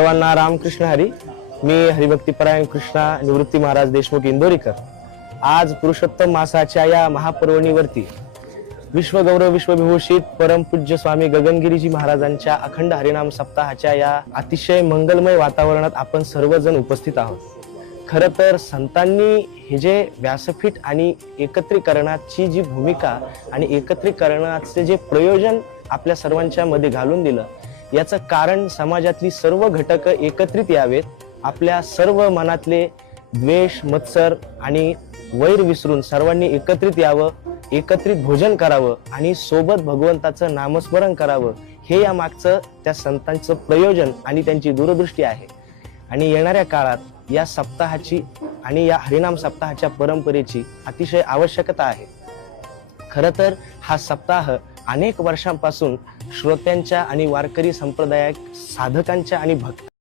सर्वांना रामकृष्ण हरी। मी हरिभक्तीपरायण कृष्णा निवृत्ती महाराज देशमुख इंदोरीकर आज पुरुषोत्तम मासाच्या या महापर्वणीवरती विश्वगौरव विश्वविभूषित परमपूज्य स्वामी गगनगिरीजी महाराजांच्या अखंड हरिनाम सप्ताहाच्या या अतिशय मंगलमय वातावरणात आपण सर्वजण उपस्थित आहोत। खरं तर संतांनी हे जे व्यासपीठ आणि एकत्रीकरणाची जी भूमिका आणि एकत्रीकरणाचे जे प्रयोजन आपल्या सर्वांच्या मध्ये घालून दिलं, याचं कारण समाजातली सर्व घटक एकत्रित यावेत, आपल्या सर्व मनातले द्वेष मत्सर आणि वैर विसरून सर्वांनी एकत्रित यावं, एकत्रित भोजन करावं आणि सोबत भगवंताचं नामस्मरण करावं, हे या मागचं त्या संतांचं प्रयोजन आणि त्यांची दूरदृष्टी आहे। आणि येणाऱ्या काळात या सप्ताहाची आणि या हरिनाम सप्ताहाच्या परंपरेची अतिशय आवश्यकता आहे। खरं तर हा सप्ताह अनेक वर्षांपासून श्रोत्यांच्या आणि वारकरी संप्रदायात साधकांच्या आणि भक्त